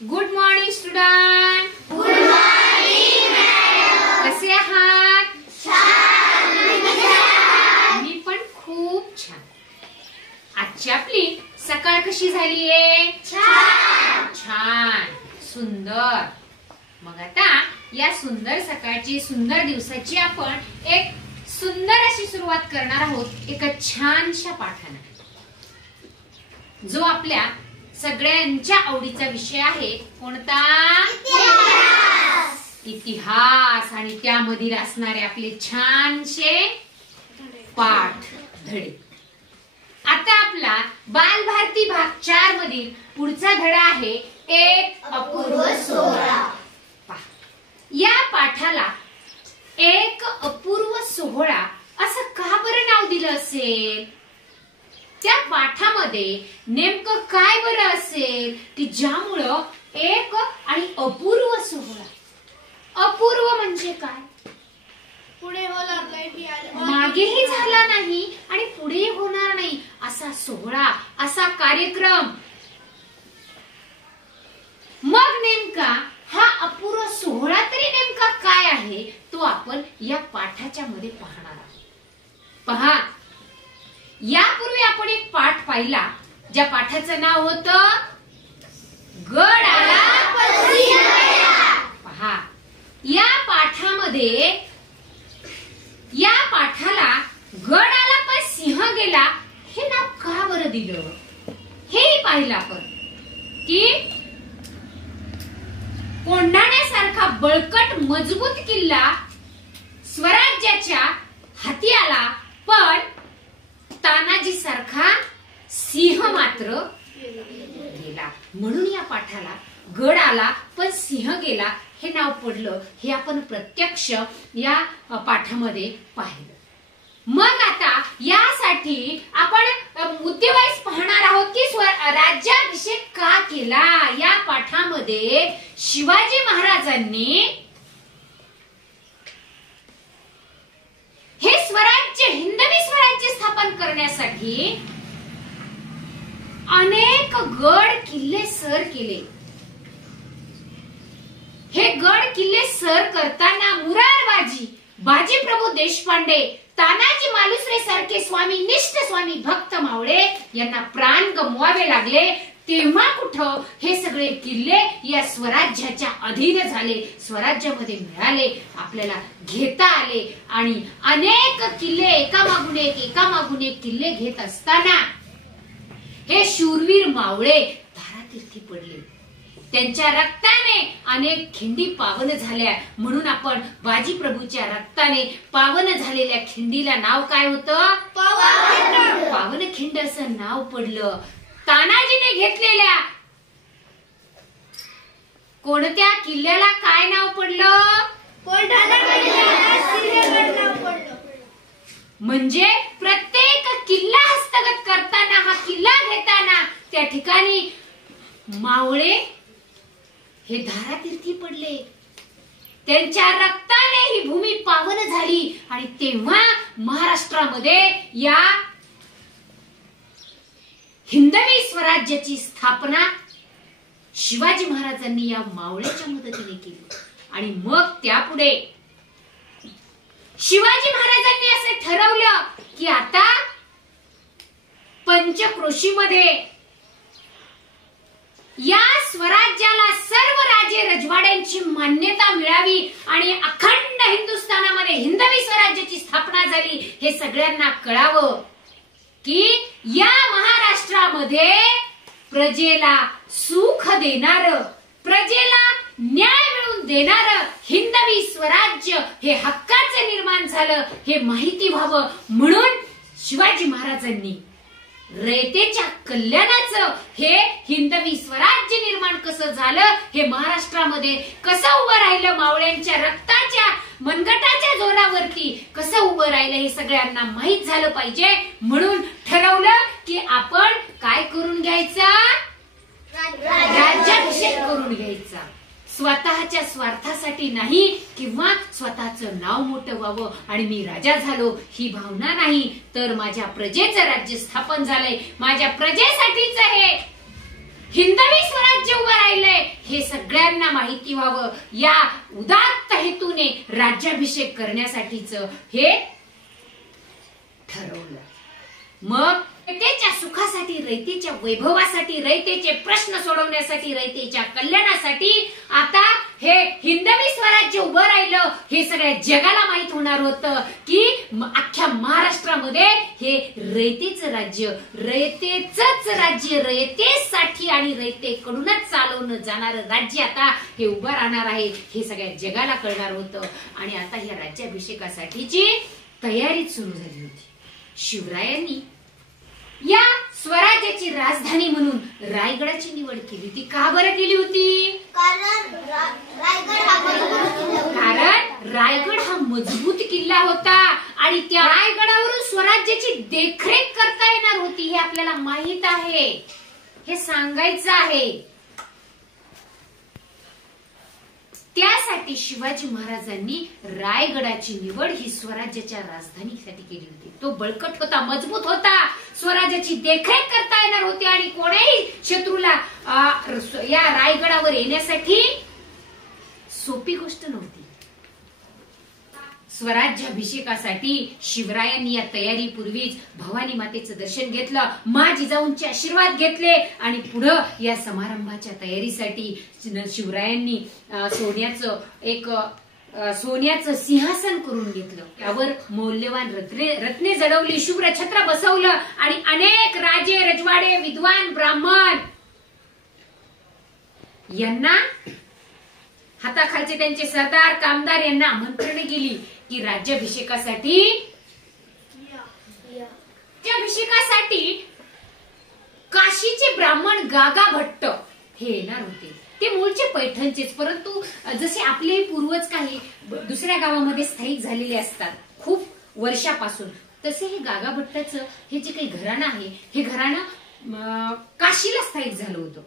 Good morning student. Good morning madam. कसे आहात? छान. मी पण खूप छान. आजची आपली सकाळ कशी झालीये? छान. छान, सुंदर. मग आता या सुंदर सकाळची, सुंदर दिवसाची आपण एक सुंदर अशी सुरुवात करणार आहोत एका छानशा पाठाने, जो आपल्या सगळ्यांच्या आवडीचा विषय आहे. कोणता? इतिहास. आणि त्यामधील असणारे आपले छानशे पाठ, धडे. आता आपला बालभारती भाग 4 मधील पुढचा धडा आहे एक अपूर्व सोहळा. या पाठाला एक अपूर्व सोहळा असं का बरं नाव दिलं असेल? त्या पाठामध्ये नेमकं काय बरं असेल की ज्यामुळं एक आणि अपूर्व सोहळा? अपूर्व म्हणजे काय? पुढे होणार नाही, मागेही झाला नाही आणि पुढे होणार नाही असा सोहळा, असा कार्यक्रम. मग नेमका हा अपूर्व सोहळा तरी नेमका काय आहे तो आपण या पाठाच्या मध्ये पाहणार आहोत. पहा, यापूर्वी आपण एक पाठ पाहिला ज्या पाठाचं नाव होतं गड आला पण सिंह गेला. पहा, या पाठामध्ये या पाठाला गड आला पण सिंह गेला हे नाव का बरं दिलं हेही पाहिलं आपण. की कोंढाण्यासारखा बळकट मजबूत किल्ला स्वराज्याच्या हाती आला, पण तानाजी सारखा सिंह मात्र गेला. म्हणून या पाठाला गड आला पण सिंह गेला हे नाव पडलं. हे आपण प्रत्यक्ष या पाठामध्ये पाहिलं. मग आता यासाठी आपण मुद्देवाईज पाहणार आहोत की राज्याभिषेक का केला. या पाठामध्ये शिवाजी महाराजांनी हे स्वराज्य, हिंदवी स्वराज्य स्थापन करण्यासाठी अनेक गड किल्ले सर केले. हे गड किल्ले सर करताना मुरारबाजी, बाजीप्रभू देशपांडे, तानाजी मालुसरे सारखे स्वामीनिष्ठ स्वामी भक्त मावळे यांना प्राण गमवावे लागले. तेव्हा कुठं हे सगळे किल्ले या स्वराज्याच्या अधीन झाले, स्वराज्यामध्ये मिळाले, आपल्याला घेता आले. आणि अनेक किल्ले एकामागून एक किल्ले घेत असताना हे शूरवीर मावळे धारातीर्थी पडले. त्यांच्या रक्ताने अनेक खिंडी पावन झाल्या. म्हणून आपण बाजीप्रभूच्या रक्ताने पावन झालेल्या खिंडीला नाव काय होतं? पावनखिंड असं नाव पडलं. तानाजीने घेतलेल्या कोणत्या किल्ल्याला काय नाव पडलं? म्हणजे प्रत्येक किल्ला हस्तगत करताना, हा किल्ला घेताना त्या ठिकाणी मावळे हे धारातीर्थी पडले. त्यांच्या रक्ताने ही भूमी पावन झाली. आणि तेव्हा महाराष्ट्रामध्ये या हिंदवी स्वराज्याची स्थापना शिवाजी महाराजांनी या मावळ्याच्या मदतीने केली. आणि मग त्यापुढे शिवाजी महाराजांनी असं ठरवलं की आता पंचक्रोशीमध्ये या स्वराज्याला सर्व राजे रजवाड्यांची मान्यता मिळावी आणि अखंड हिंदुस्थानामध्ये हिंदवी स्वराज्याची स्थापना झाली हे सगळ्यांना कळावं. की या महाराष्ट्रामध्ये प्रजेला सुख देणार, प्रजेला न्याय मिळवून देणार हिंदवी स्वराज्य हे हक्काचे निर्माण झालं हे माहिती व्हावं. म्हणून शिवाजी महाराजांनी रयतेच्या कल्याणाचं हे हिंदवी स्वराज्य निर्माण कसं झालं, हे महाराष्ट्रामध्ये कसं उभं राहिलं, मावळ्यांच्या रक्ताच्या मनगटाच्या जोरावरती कसं उभं राहिलं हे सगळ्यांना माहित झालं पाहिजे. म्हणून ठरवलं की आपण काय करून घ्यायचा? राज्याभिषेक करून घ्यायचा. स्वतःच्या स्वार्थासाठी नाही किंवा स्वतःचं नाव मोठं व्हावं आणि मी राजा झालो ही भावना नाही, तर माझ्या प्रजेचं राज्य स्थापन झालंय, माझ्या प्रजेसाठीच हे हिंदवी स्वराज्य उभं राहिलंय हे सगळ्यांना माहिती व्हावं या उदात्त हेतूने राज्याभिषेक करण्यासाठीच हे ठरवलं. मग रयतेच्या सुखासाठी, रयतेच्या वैभवासाठी, रयतेचे प्रश्न सोडवण्यासाठी, रयतेच्या कल्याणासाठी आता हे हिंदवी स्वराज्य उभं राहिलं. हे सगळ्या जगाला माहित होणार होतं की अख्ख्या महाराष्ट्रामध्ये हे रयतेचं राज्य, रयतेचंच राज्य, रयतेसाठी आणि रयतेकडूनच चालवलं जाणारं राज्य आता हे उभं राहणार आहे. हे सगळ्या जगाला कळणार होतं. आणि आता ह्या राज्याभिषेकासाठीची तयारी सुरू झाली होती. शिवरायांनी या स्वराज्याची राजधानी म्हणून रायगडाची निवड केली होती. का बरं केली होती? कारण रायगड हा मजबूत किल्ला होता आणि त्या रायगडावरून स्वराज्याची देखरेख करता येणार होती. हे आपल्याला माहित आहे, हे सांगायचं आहे. त्यासाठी शिवाजी महाराजांनी रायगडाची निवड ही स्वराज्याच्या राजधानीसाठी केली होती. तो बळकट होता, मजबूत होता, स्वराज्याची देखरेख करता येणार होती आणि कोणीही शत्रूला या रायगडावर येण्यासाठी सोपी गोष्ट नव्हती. स्वराज्याभिषेकासाठी शिवरायांनी या तयारीपूर्वीच भवानी मातेचं दर्शन घेतलं, माँ जिजाऊंचे आशीर्वाद घेतले आणि पुढे या समारंभाच्या तयारीसाठी शिवरायांनी सोन्याचं सिंहासन करून घेतलं. त्यावर मौल्यवान रत्ने जडवली, शुभ्र छत्र बसवलं आणि अनेक राजे, रजवाडे, विद्वान, ब्राह्मण यांना हाताखालचे त्यांचे सरदार, कामदार यांना आमंत्रण गेली की राज्याभिषेकासाठी काशीचे ब्राह्मण गागा भट्ट हे येणार होते. ते मूळचे पैठणचेच, परंतु जसे आपले पूर्वज काही दुसऱ्या गावामध्ये स्थायिक झालेले असतात खूप वर्षापासून, तसे हे गागा भट्टाचं हे जे काही घराणं आहे हे घराणं काशीला स्थायिक झालं होतं,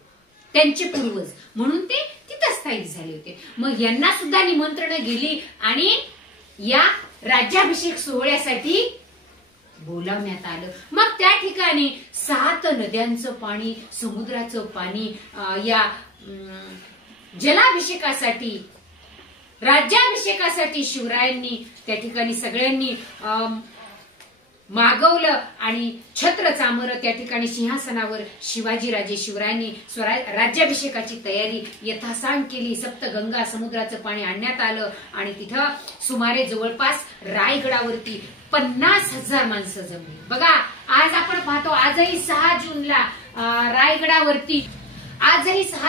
त्यांचे पूर्वज, म्हणून ते तिथं स्थायिक झाले होते. मग यांना सुद्धा निमंत्रण गेली आणि या राज्याभिषेक सोहळ्यासाठी बोलावण्यात आलं. मग त्या ठिकाणी 7 नद्यांचं पाणी, समुद्राचं पाणी या जलाभिषेकासाठी, राज्याभिषेकासाठी शिवरायांनी त्या ठिकाणी सगळ्यांनी मागवलं आणि छत्र चामर त्या ठिकाणी सिंहासनावर शिवाजीराजे शिवरायांनी राज्याभिषेकाची तयारी यथासांग केली. सप्तगंगा समुद्राचं पाणी आणण्यात आलं आणि तिथं सुमारे जवळपास रायगडावरती 50,000 माणसं जमली. बघा, आज आपण पाहतो, आजही 6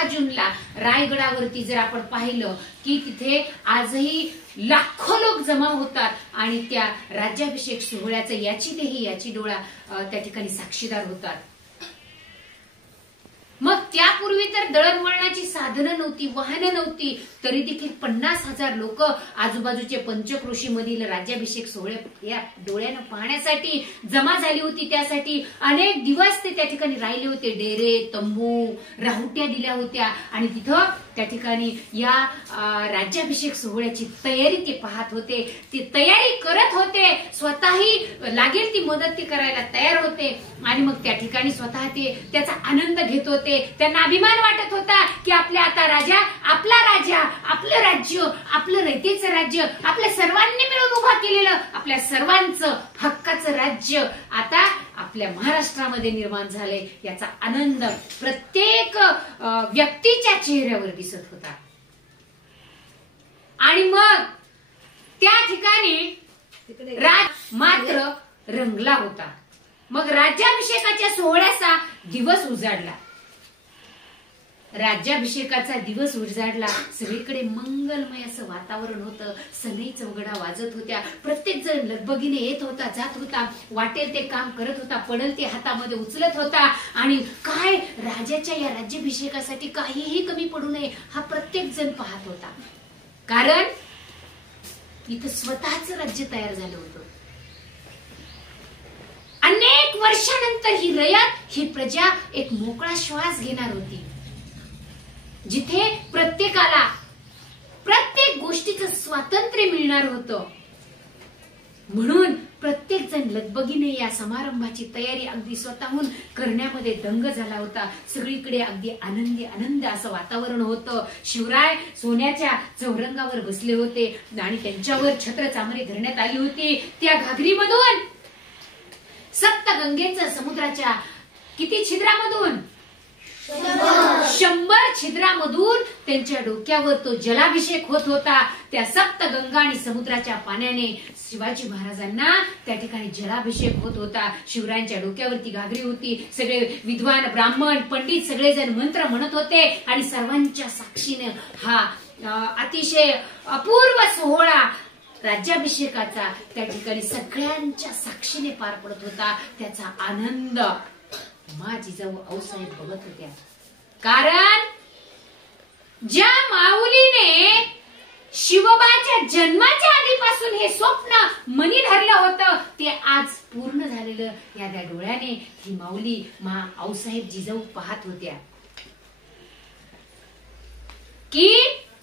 जूनला रायगडावरती जर आपण पाहिलं की तिथे आजही लाखो लोक जमा होतात आणि त्या राज्याभिषेक सोहळ्याचं याची डोळा त्या ठिकाणी साक्षीदार होतात. मग त्यापूर्वी तर दळणवळणाची साधनं नव्हती, वाहनं नव्हती, तरी देखील 50,000 लोक आजूबाजूचे पंचक्रोशी मधील राज्याभिषेक सोहळे या डोळ्यानं पाहण्यासाठी जमा झाली होती. त्यासाठी अनेक दिवस ते त्या ठिकाणी राहिले होते. डेरे, तंबू, राहुट्या दिल्या होत्या आणि तिथं त्या ठिकाणी या राज्याभिषेक सोहळ्याची तयारी ते पाहत होते, ती तयारी करत होते. स्वतःही लागेल ती मदत ते करायला तयार होते आणि मग त्या ठिकाणी स्वतः ते त्याचा आनंद घेत होते. त्यांना अभिमान वाटत होता की आपल्या आता आपला राजा, आपलं राज्य, आपलं रयतेचं राज्य, आपल्या सर्वांनी मिळून उभा केलेलं आपल्या सर्वांचं हक्काचं राज्य आता आपल्या महाराष्ट्रामध्ये निर्माण झाले. याचा आनंद प्रत्येक व्यक्तीच्या चेहऱ्यावर दिसत होता. आणि मग त्या ठिकाणी राज मात्र रंगला होता. मग राज्याभिषेकाच्या सोहळ्याचा दिवस उजाडला. राज्याभिषेकाचा दिवस उजाडला. सगळीकडे मंगलमय असं वातावरण होतं. सनई चौघडा वाजत होत्या. प्रत्येक जण लगबगीने येत होता, जात होता, वाटेल ते काम करत होता, पडल ते हातामध्ये उचलत होता. आणि काय राजाच्या या राज्याभिषेकासाठी काहीही कमी पडू नये हा प्रत्येक जण पाहत होता. कारण इथं स्वतःच राज्य तयार झालं होतं. अनेक वर्षानंतर ही रयत, ही प्रजा एक मोकळा श्वास घेणार होती, जिथे प्रत्येकाला प्रत्येक गोष्टीचं स्वातंत्र्य मिळणार होतं. म्हणून प्रत्येक जण लगबगीने या समारंभाची तयारी अगदी स्वतःहून करण्यामध्ये दंग झाला होता. सगळीकडे अगदी आनंदी आनंद असं वातावरण होतं. शिवराय सोन्याच्या चौरंगावर बसले होते आणि त्यांच्यावर छत्र चामरे धरण्यात आली होती. त्या घागरीमधून सप्तगंगेचं समुद्राच्या किती छिद्रामधून 100 छिद्रामधून त्यांच्या डोक्यावर तो जलाभिषेक होत होता. त्या सप्तगंगा आणि समुद्राच्या पाण्याने शिवाजी महाराजांना त्या ठिकाणी जलाभिषेक होत होता. शिवरायांच्या डोक्यावरती घागरी होती. सगळे विद्वान ब्राह्मण पंडित सगळेजण मंत्र म्हणत होते आणि सर्वांच्या साक्षीने हा अतिशय अपूर्व सोहळा राज्याभिषेकाचा त्या ठिकाणी सगळ्यांच्या साक्षीने पार पडत होता. त्याचा आनंद जिजाऊ आऊसाहेब बघत होत्या. कारण ज्या माऊलीने शिवबाच्या जन्माच्या आधीपासून हे स्वप्न मनी धरलं होतं ते आज पूर्ण झालेलं या त्या डोळ्याने ही माऊली आऊसाहेब जिजाऊ पाहत होत्या की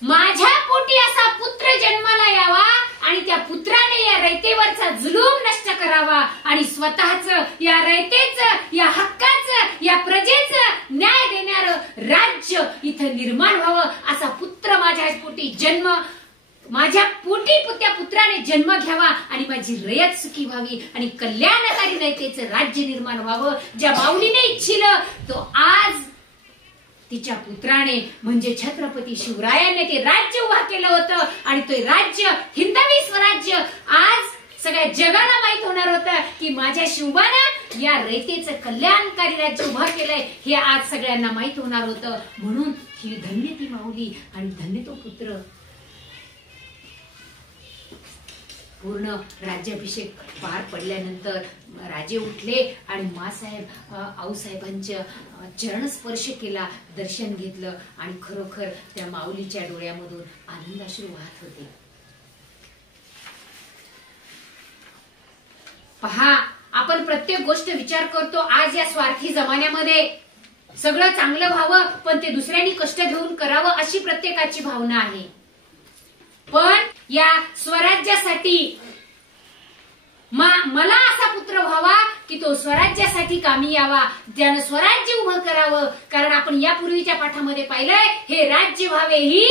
माझ्या पोटी असा पुत्र जन्माला यावा आणि त्या पुत्राने या रयतेवरचा जुलूम नष्ट करावा आणि स्वतःच या रयतेचं या हक्काचं या प्रजेचं न्याय देणारं राज्य इथं निर्माण व्हावं. असा पुत्र माझ्या पोटी जन्म माझ्या पोटी त्या पुत्राने जन्म घ्यावा आणि माझी रयत सुखी व्हावी आणि कल्याणकारी रयतेचं राज्य निर्माण व्हावं. ज्या माऊलीने इच्छिलं तो आज तिच्या पुत्राने म्हणजे छत्रपती शिवरायांनी ते राज्य उभा केलं होतं आणि ते राज्य हिंदवी स्वराज्य आज सगळ्या जगाला माहित होणार होतं की माझ्या शिवबानं या रयतेचं कल्याणकारी राज्य उभा केलंय हे आज सगळ्यांना माहित होणार होतं. म्हणून ही धन्य ती माऊली आणि धन्य तो पुत्र. पूर्ण राज्याभिषेक पार पडल्यानंतर राजे उठले आणि मासाहेब आऊसाहेबांच्या चरणस्पर्श केला, दर्शन घेतलं आणि खरोखर त्या माऊलीच्या डोळ्यामधून आनंदाश्रू वाहत होते. पहा, आपण प्रत्येक गोष्ट विचार करतो आज या स्वार्थी जमान्यामध्ये सगळं चांगलं व्हावं पण ते दुसऱ्यांनी कष्ट घेऊन करावं अशी प्रत्येकाची भावना आहे. पण या स्वराज्यासाठी मला असा पुत्र व्हावा की तो स्वराज्यासाठी कामी यावा, त्यानं स्वराज्य उभं करावं. कारण आपण यापूर्वीच्या पाठामध्ये पाहिलंय हे राज्य व्हावे ही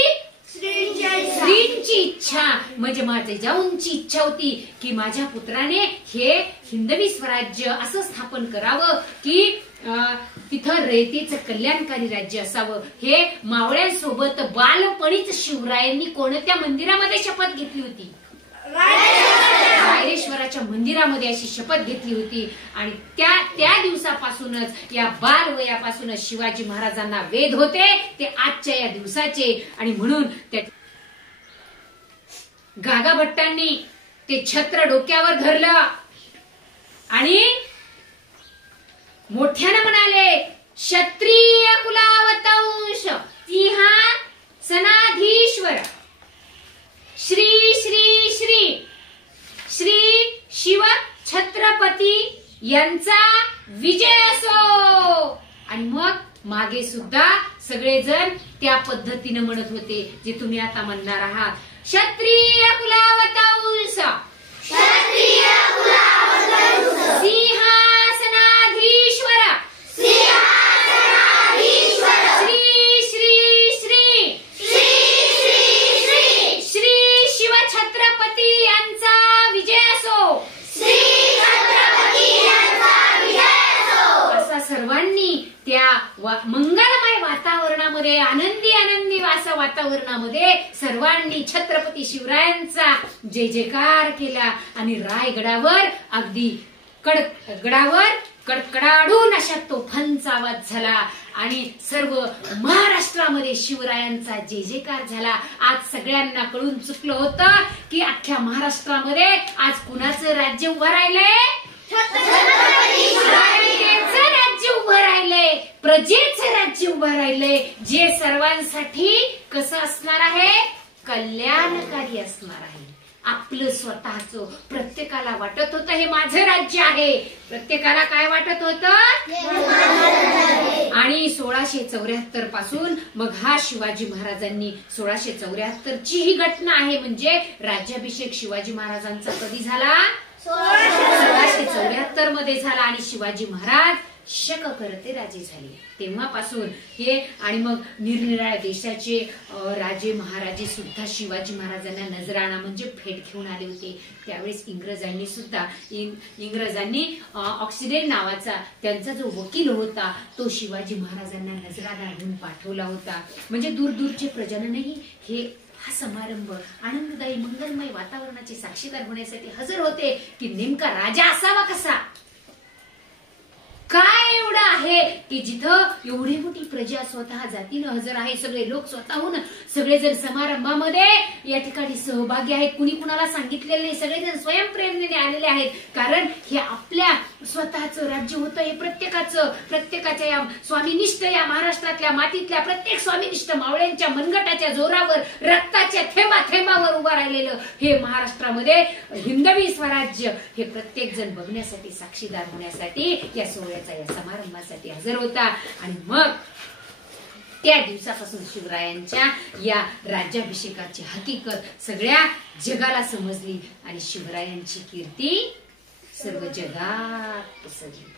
श्रींची इच्छा म्हणजे माझे जाऊनची इच्छा होती की माझ्या पुत्राने हे हिंदवी स्वराज्य असं स्थापन करावं की तिथं रयतेचं कल्याणकारी राज्य असावं. हे मावळ्यांसोबत बालपणीच शिवरायांनी कोणत्या मंदिरामध्ये शपथ घेतली होती? रायरेश्वराच्या मंदिरामध्ये अशी शपथ घेतली होती आणि त्या दिवसापासूनच या बालवयापासूनच शिवाजी महाराजांना वेध होते ते आजच्या या दिवसाचे. आणि म्हणून त्या गागा भट्टांनी ते छत्र डोक्यावर धरलं आणि मोठ्यानं म्हणाले, क्षत्रिय कुलावतंश सिंहासनाधीश्वर श्री श्री श्री श्री शिव छत्रपती यांचा विजय असो. आणि मग मागे सुद्धा सगळेजण त्या पद्धतीने म्हणत होते जे तुम्ही आता म्हणणार आहात. क्षत्रिय कुलावतंश सिंहासनाधीश्वर श्री श्री श्री श्री शिव छत्रपती यांचा विजय असो. असा सर्वांनी त्या मंगलमय वातावरणामध्ये आनंदी आनंदी वातावरणामध्ये सर्वांनी छत्रपती शिवरायांचा जय जयकार केला आणि रायगडावर अगदी गडावर कडकडाडून अशा तोफांचा आवाज झाला आणि सर्व महाराष्ट्रामध्ये शिवरायांचा जय जयकार झाला. आज सगळ्यांना कळून चुकलं होतं की अख्ख्या महाराष्ट्रामध्ये आज कुणाचं राज्य उभं राहिलंय? रायतेचं राज्य उभं राहिलंय, प्रजेचं राज्य उभं राहिलंय जे सर्वांसाठी कसं असणार आहे? कल्याणकारी असणार आहे. आपलं स्वतःचं प्रत्येकाला वाटत होतं हे माझं राज्य आहे. प्रत्येकाला काय वाटत होतं? आणि 1674 पासून मग हा शिवाजी महाराजांनी 1674 ची ही घटना आहे म्हणजे राज्याभिषेक शिवाजी महाराजांचा कधी झाला? 1674 मध्ये झाला आणि शिवाजी महाराज शककरते राजे झाले. तेव्हापासून हे आणि मग निरनिराळ्या देशाचे राजे महाराजे सुद्धा शिवाजी महाराजांना नजराणा म्हणजे भेट घेऊन आले होते. त्यावेळेस इंग्रजांनी ऑक्सिडेंट नावाचा त्यांचा जो वकील होता तो शिवाजी महाराजांना नजराणा घेऊन पाठवला होता. म्हणजे दूरदूरचे प्रजननही हे हा समारंभ आनंददायी मंगलमय वातावरणाचे साक्षीदार होण्यासाठी हजर होते की नेमका राजा असावा कसा. काय एवढं आहे की जिथं एवढी मोठी प्रजा स्वतः जातीनं हजर आहे. सगळे लोक स्वतःहून सगळेजण समारंभामध्ये या ठिकाणी सहभागी आहेत. कुणी कुणाला सांगितलेले नाही, सगळेजण स्वयंप्रेरणेने आलेले आहेत. कारण हे आपल्या स्वतःचं राज्य होतं. हे प्रत्येकाच्या या स्वामीनिष्ठ या महाराष्ट्रातल्या मातीतल्या प्रत्येक स्वामीनिष्ठ मावळ्यांच्या मनगटाच्या जोरावर रक्ताच्या थेंबावर उभं राहिलेलं हे महाराष्ट्रामध्ये हिंदवी स्वराज्य हे प्रत्येक जण बघण्यासाठी साक्षीदार होण्यासाठी या सोहळ्याचा या समारंभासाठी हजर होता. आणि मग त्या दिवसापासून शिवरायांच्या या राज्याभिषेकाची हकीकत सगळ्या जगाला समजली आणि शिवरायांची कीर्ती सर्व जगात पसरली.